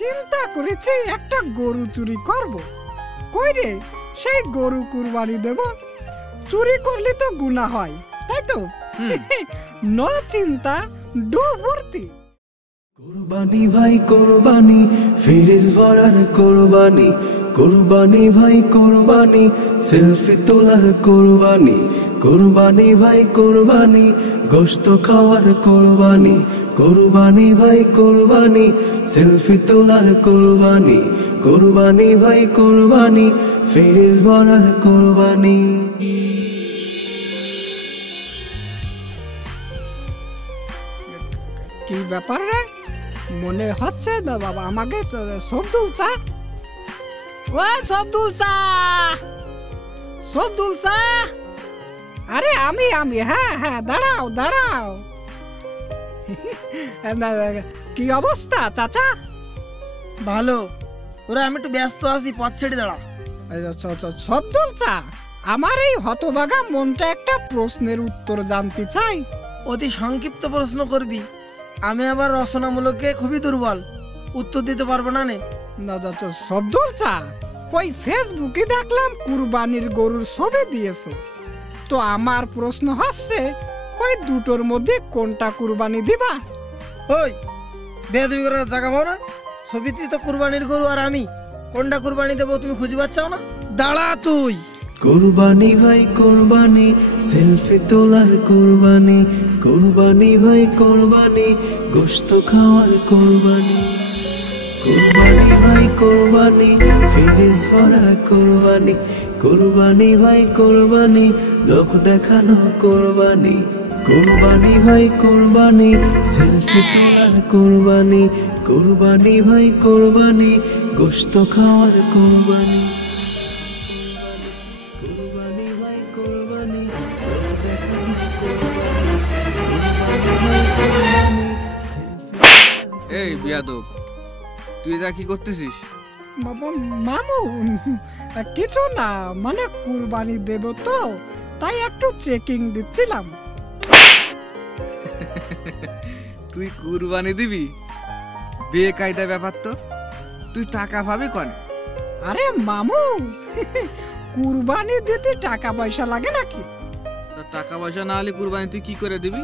চিন্তা করেছি একটা গরু চুরি করব। কই রে, সেই গরু কুরবানি দেব। চুরি করলে তো গুনাহ হয়, তাই তো? নো চিন্তা ডু ভর্তি। কুরবানি ভাই কুরবানি, ফিরিস ভরার কুরবানি। কুরবানি ভাই কুরবানি, সেলফি তোলার কুরবানি। কুরবানি ভাই কুরবানি, গোশত খাওয়ার কুরবানি। কুরবানি ভাই কুরবানি, সেলফি তোলার কুরবানি। কুরবানি ভাই কুরবানি, ফিরিস ভরার কুরবানি। কি ব্যাপার রে? মনে হচ্ছে বাবা আমাকে সবদুল চা। ও সবদুল চা, সবদুল চা। আরে আমি হ্যাঁ হ্যাঁ, দাঁড়াও দাঁড়াও। কি অবস্থা চাচা? ভালো। ওরা আমি একটু ব্যস্ত আছি, পথ ছেড়ে দাঁড়া। সবদুল চা, আমার এই হতভাগা মনটা একটা প্রশ্নের উত্তর জানতে চাই। অতি সংক্ষিপ্ত প্রশ্ন করবি। আমি আবার রচনামূলকে খুবই দুর্বল, উত্তর দিতে পারবো না। সবদুল চা, ওই ফেসবুকে দেখলাম কুরবানির গরুর ছবি দিয়েছো। তো আমার প্রশ্ন হচ্ছে, ওই দুটোর মধ্যে কোনটা কুরবানি দিবা? ওই বেয়াদবি করার জায়গা পাও না? ছবিতে তো কুরবানির গরু, আর আমি কোনটা কুরবানি দেবো তুমি খুঁজে পাচ্ছাও না? দাঁড়া তুই। কুরবানি ভাই কুরবানি, সেলফি তোলার কুরবানি। কুরবানি ভাই কুরবানি, গোশত খাওয়ার কুরবানি। কুরবানি ভাই কুরবানি, ফিরিস ভরা কুরবানি। কুরবানি ভাই কুরবানি, লোক দেখানো কুরবানি। কুরবানি ভাই কুরবানি, সেলফি তোলার কুরবানি। কুরবানি ভাই কুরবানি, গোশত খাওয়ার কুরবানি। কুরবানি ভাই কুরবানি, লোক দেখানো কুরবানি। কুরবানি ভাই কুরবানি, সেলফি তোলার। এই বিয়াদব, তুই এটা কি করতেছিস? মামু কিছু না, মানে কুরবানি দেব তো, তাই একটু চেকিং দিচ্ছিলাম। তুই কুরবানি দিবি? বেকায়দা ব্যাপার তো। তুই টাকা পাবি কনে? আরে মামু, কুরবানি দিতে টাকা পয়সা লাগে নাকি? টাকা পয়সা না হলে কুরবানি তুই কি করে দিবি?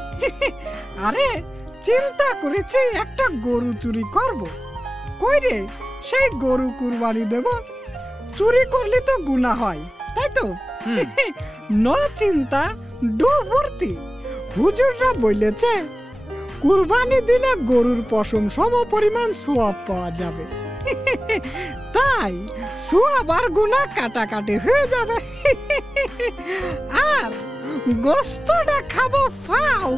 আরে চিন্তা করেছি একটা গরু চুরি করব। কই রে, সেই গরু কুরবানি দেব। চুরি করলে তো গুনাহ হয়, তাই তো? নো চিন্তা ডু ভর্তি। হুজুররা বলেছে কুরবানি দিলে গরুর পশম সম পরিমাণ সওয়াব পাওয়া যাবে। তাই সওয়াব আর গুনাহ কাটাকাটি হয়ে যাবে। আর গোশতটা খাবো ফাও।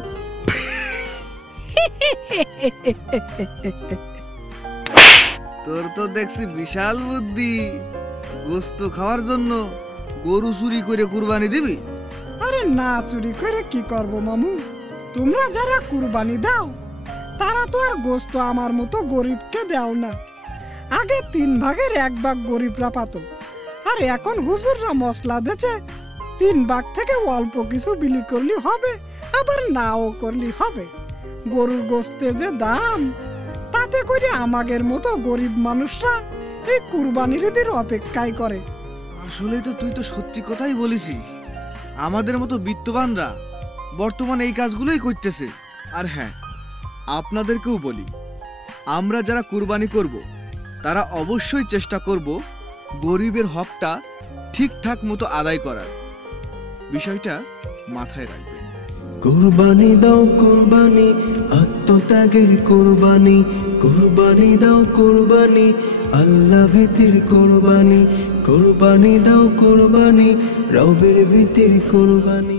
তোর তো দেখছি বিশাল বুদ্ধি। গোশত খাওয়ার জন্য গরু চুরি করে কুরবানি দিবি? আরে না, চুরি করে কি করব মামু? তোমরা যারা কুরবানি দাও তারা তো আর গোশত আমার মতো গরিবকে দাও না। আগে 3 ভাগের 1 ভাগ গরিবরা পাত, আর এখন হুজুররা মশলা দিয়েছে 3 ভাগ থেকে অল্প কিছু বিলি করলে হবে, আবার নাও করলে হবে। গরুর গোশতে যে দাম, তাতে করে আমাদের মতো গরিব মানুষরা এই কুরবানির ঈদের অপেক্ষাই করে। আসলে তো তুই তো সত্যি কথাই বলেছিস। আমাদের মতো বিত্তবানরা বর্তমানে এই কাজগুলোই করতেছে। আর হ্যাঁ, আপনাদেরকেও বলি, আমরা যারা কুরবানি করব তারা অবশ্যই চেষ্টা করব গরিবের হকটা ঠিকঠাক মতো আদায় করার। বিষয়টা মাথায় রাখবেন। কুরবানি দাও কুরবানি, আত্মত্যাগের কুরবানি। কুরবানি দাও কুরবানি, আল্লাহ ভীতির কুরবানি। কুরবানি দাও কুরবানি, রবের ভীতির কুরবানি।